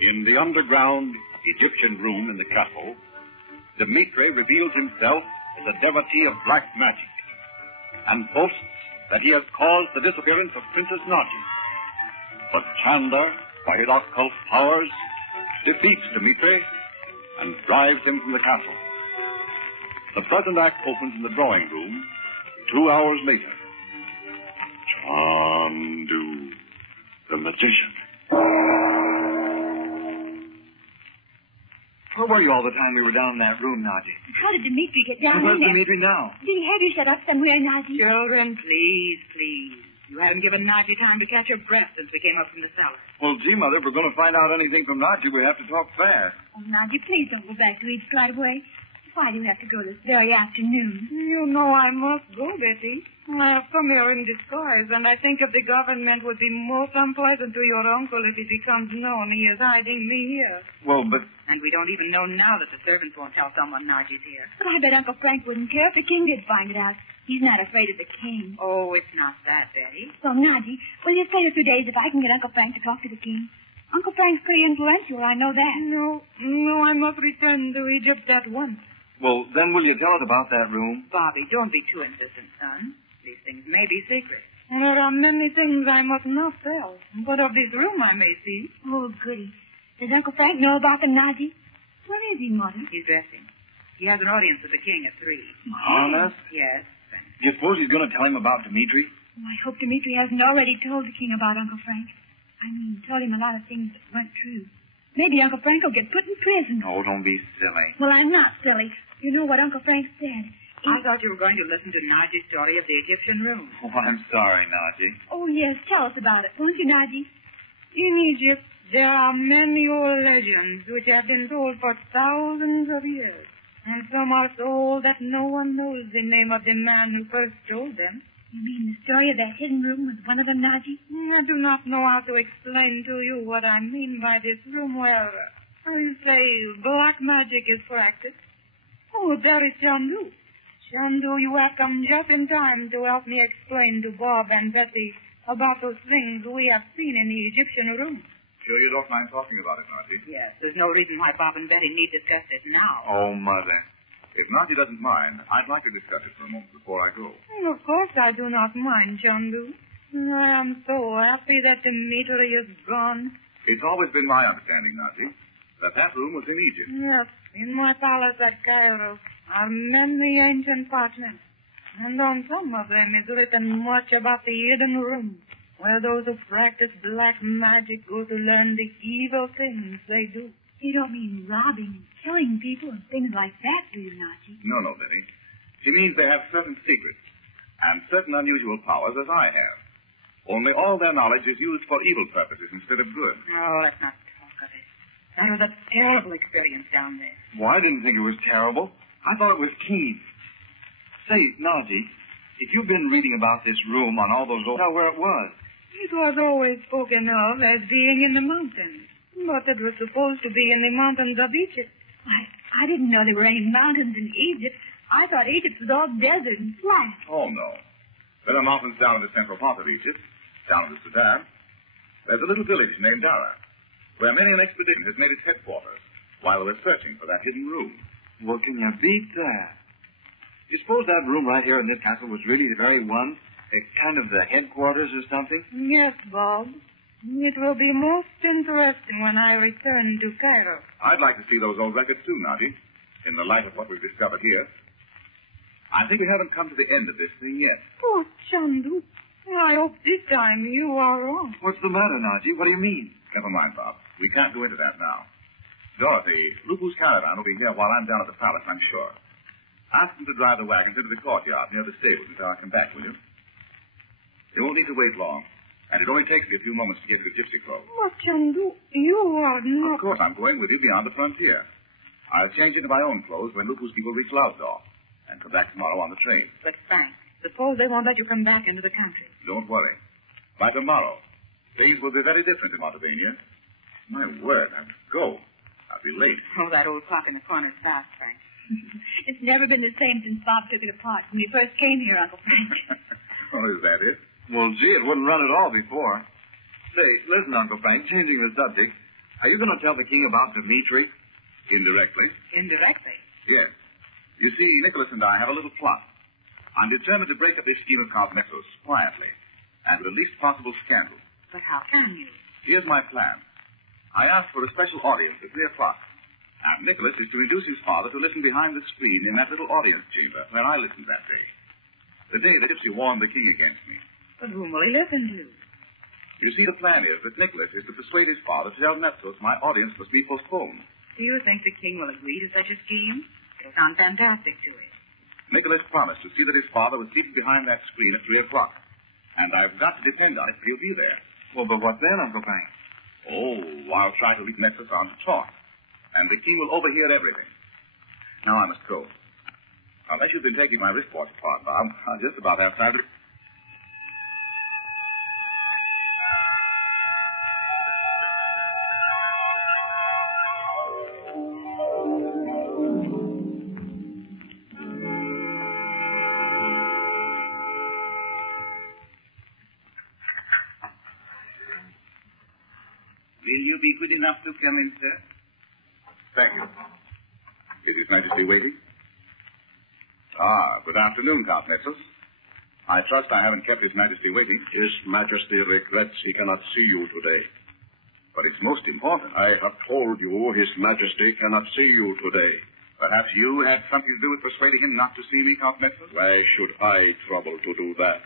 In the underground Egyptian room in the castle, Dmitri reveals himself as a devotee of black magic and boasts that he has caused the disappearance of Princess Naji. But Chandler, by his occult powers, defeats Dmitri and drives him from the castle. The present act opens in the drawing room 2 hours later. Chandu the Magician. Where were you all the time we were down in that room, Naji? How did Dmitri get down Where's there? Dmitri now? Did he have you shut up somewhere, Naji? Children, please. You haven't given Naji time to catch her breath since we came up from the cellar. Well, gee, Mother, if we're going to find out anything from Naji, we have to talk fast. Oh, Naji, please don't go back to Egypt right away. Why do you have to go this very afternoon? You know I must go, Betty. I have come here in disguise, and I think if the government would be most unpleasant to your uncle if it becomes known he is hiding me here. Well, but... And we don't even know now that the servants won't tell someone Naji's here. But I bet Uncle Frank wouldn't care if the king did find it out. He's not afraid of the king. Oh, it's not that, Betty. So, Naji, will you stay a few days if I can get Uncle Frank to talk to the king? Uncle Frank's pretty influential, I know that. No, I must return to Egypt at once. Well, then will you tell us about that room? Bobby, don't be too insistent, son. These things may be secret. There are many things I must not tell, but of this room I may see. Oh, goody. Does Uncle Frank know about them, Naji? Where is he, Mother? He's dressing. He has an audience with the king at 3. Honest? Yes. Do you suppose he's going to tell him about Dmitri? Oh, I hope Dmitri hasn't already told the king about Uncle Frank. I mean, told him a lot of things that weren't true. Maybe Uncle Frank will get put in prison. Oh, don't be silly. Well, I'm not silly. You know what Uncle Frank said. I thought you were going to listen to Naji's story of the Egyptian room. Oh, I'm sorry, Naji. Oh, yes. Tell us about it, won't you, Naji? In Egypt, there are many old legends which have been told for thousands of years. And some are so old that no one knows the name of the man who first told them. You mean the story of that hidden room with one of them, Naji? I do not know how to explain to you what I mean by this room where, you say, black magic is practiced. Oh, there is Chandu. Chandu, you have come just in time to help me explain to Bob and Betty about those things we have seen in the Egyptian room. Sure you don't mind talking about it, Naji? Yes, there's no reason why Bob and Betty need discuss it now. Oh, Mother. If Naji doesn't mind, I'd like to discuss it for a moment before I go. Of course I do not mind, Chandu. I am so happy that Dmitri is gone. It's always been my understanding, Naji, that room was in Egypt. Yes, in my palace at Cairo are many ancient parchments, and on some of them is written much about the hidden room, where those who practice black magic go to learn the evil things they do. You don't mean robbing and killing people and things like that, do you, Naji? No, Betty. She means they have certain secrets and certain unusual powers, as I have. Only all their knowledge is used for evil purposes instead of good. Oh, let's not talk of it. That was a terrible experience down there. Well, I didn't think it was terrible. I thought it was keen. Say, Naji, if you've been reading about this room on all those old... Know where it was. It was always spoken of as being in the mountains, but it was supposed to be in the mountains of Egypt. I didn't know there were any mountains in Egypt. I thought Egypt was all desert and flat. Oh, no. There are mountains down in the central part of Egypt, down in the Sudan. There's a little village named Dara, where many an expedition has made its headquarters while they were searching for that hidden room. Well, can you beat that? Do you suppose that room right here in this castle was really the very one? Kind of the headquarters or something? Yes, Bob. It will be most interesting when I return to Cairo. I'd like to see those old records too, Naji, in the light of what we've discovered here. I think we haven't come to the end of this thing yet. Oh, Chandu, I hope this time you are wrong. What's the matter, Naji? What do you mean? Never mind, Bob. We can't go into that now. Dorothy, Lupu's caravan will be here while I'm down at the palace, I'm sure. Ask them to drive the wagons into the courtyard near the stables until I come back, will you? They won't need to wait long, and it only takes me a few moments to get to the gypsy clothes. But, Chandu, you are not... Of course, I'm going with you beyond the frontier. I'll change into my own clothes when Lupu's people reach Lausdorff and come back tomorrow on the train. But, Frank, suppose they won't let you come back into the country. Don't worry. By tomorrow, things will be very different in Montevania. My word, I have to go. I'll be late. Oh, that old clock in the corner's fast, Frank. It's never been the same since Bob took it apart when we first came here, Uncle Frank. Oh, is that it? Well, gee, it wouldn't run at all before. Say, listen, Uncle Frank, changing the subject, Are you going to tell the king about Dmitri? Indirectly. Indirectly. Yes. You see, Nicholas and I have a little plot. I'm determined to break up this scheme of Count Metzos quietly and with the least possible scandal. But how can you? Here's my plan. I asked for a special audience at 3 o'clock. And Nicholas is to induce his father to listen behind the screen in that little audience chamber where I listened that day. The day the gypsy warned the king against me. But whom will he listen to? You see, the plan is that Nicholas is to persuade his father to tell Metzos my audience must be postponed. Do you think the king will agree to such a scheme? It'll sound fantastic to him. Nicholas promised to see that his father was seated behind that screen at 3 o'clock. And I've got to depend on it that he'll be there. Well, but what then, Uncle Frank? Oh, I'll try to lead Metzos on to talk. And the king will overhear everything. Now I must go. Unless you've been taking my wristwatch apart, Bob, I'll just about have time to... Will you be good enough to come in, sir? Thank you. Is His Majesty waiting? Ah, good afternoon, Count Metzos. I trust I haven't kept His Majesty waiting. His Majesty regrets he cannot see you today. But it's most important. I have told you His Majesty cannot see you today. Perhaps you had something to do with persuading him not to see me, Count Metzos? Why should I trouble to do that?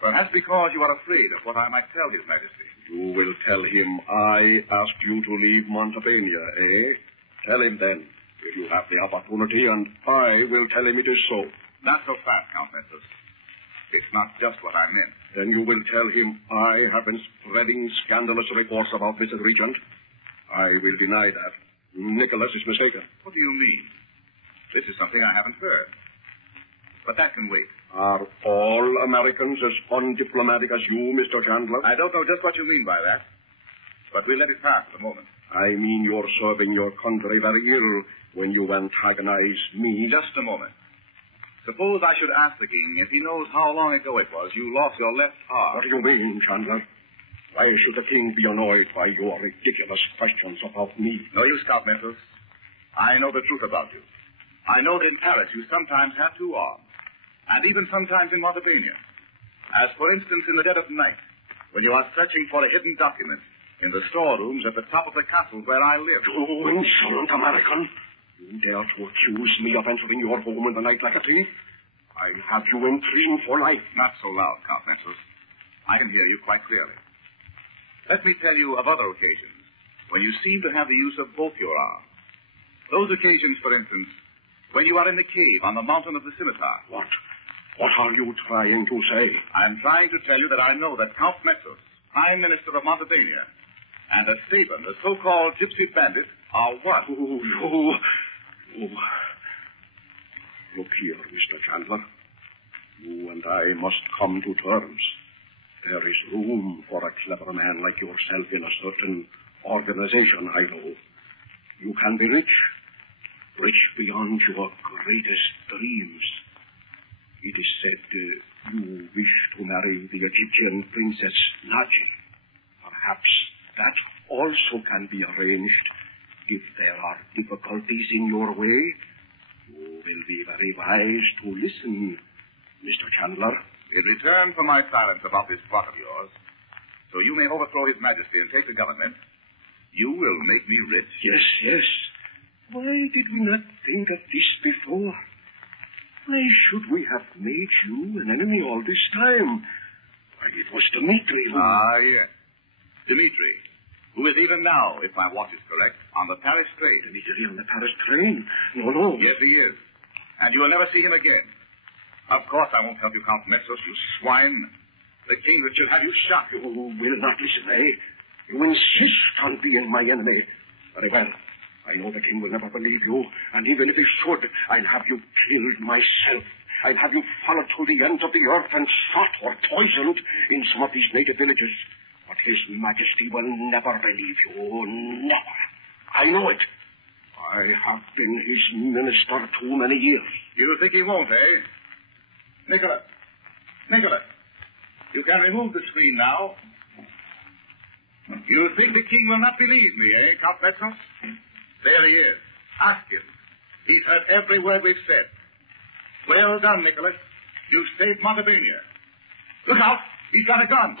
Perhaps because you are afraid of what I might tell His Majesty. You will tell him I asked you to leave Montepania, eh? Tell him then, if you have the opportunity, and I will tell him it is so. Not so fast, Count Metzos. It's not just what I meant. Then you will tell him I have been spreading scandalous reports about Mrs. Regent. I will deny that. Nicholas is mistaken. What do you mean? This is something I haven't heard. But that can wait. Are all Americans as undiplomatic as you, Mr. Chandler? I don't know just what you mean by that. But we'll let it pass for the moment. I mean you're serving your country very ill when you antagonize me. Just a moment. Suppose I should ask the king if he knows how long ago it was you lost your left arm. What do you mean, Chandler? Why should the king be annoyed by your ridiculous questions about me? No use, Count Metzos. I know the truth about you. I know that in Paris you sometimes have 2 arms, and even sometimes in Montepania. As, for instance, in the dead of night, when you are searching for a hidden document in the storerooms at the top of the castle where I live. You insolent American! You dare to accuse me of entering your home in the night like a thief? I'll have you in prison for life. Not so loud, Count Metzos. I can hear you quite clearly. Let me tell you of other occasions when you seem to have the use of both your arms. Those occasions, for instance, when you are in the cave on the mountain of the scimitar. What? What are you trying to say? I'm trying to tell you that I know that Count Metzos, Prime Minister of Montepania, and a Saban, the so-called gypsy bandit, are one. Look here, Mr. Chandler. You and I must come to terms. There is room for a clever man like yourself in a certain organization, I know. You can be rich beyond your greatest dreams. It is said you wish to marry the Egyptian princess Naji. Perhaps that also can be arranged. If there are difficulties in your way, you will be very wise to listen, Mr. Chandler. In return for my silence about this plot of yours, so you may overthrow His Majesty and take the government, you will make me rich. Yes. Why did we not think of this before? Why should we have made you an enemy all this time? Why, it was Dmitri who... Ah, yes. Dmitri, who is even now, if my watch is correct, on the Paris train. Dmitri on the Paris train? No. Yes, he is. And you will never see him again. Of course I won't help you, Count Metzos, you swine. The king should have you shot. You will not listen, eh? You insist on being my enemy. Very well. I know the king will never believe you, and even if he should, I'll have you killed myself. I'll have you followed to the ends of the earth and shot or poisoned in some of these native villages. But His Majesty will never believe you. Never. I know it. I have been his minister too many years. You think he won't, eh? Nicholas, you can remove the screen now. You think the king will not believe me, eh, Count Petros? There he is. Ask him. He's heard every word we've said. Well done, Nicholas. You've saved Montevania. Look out! He's got a gun.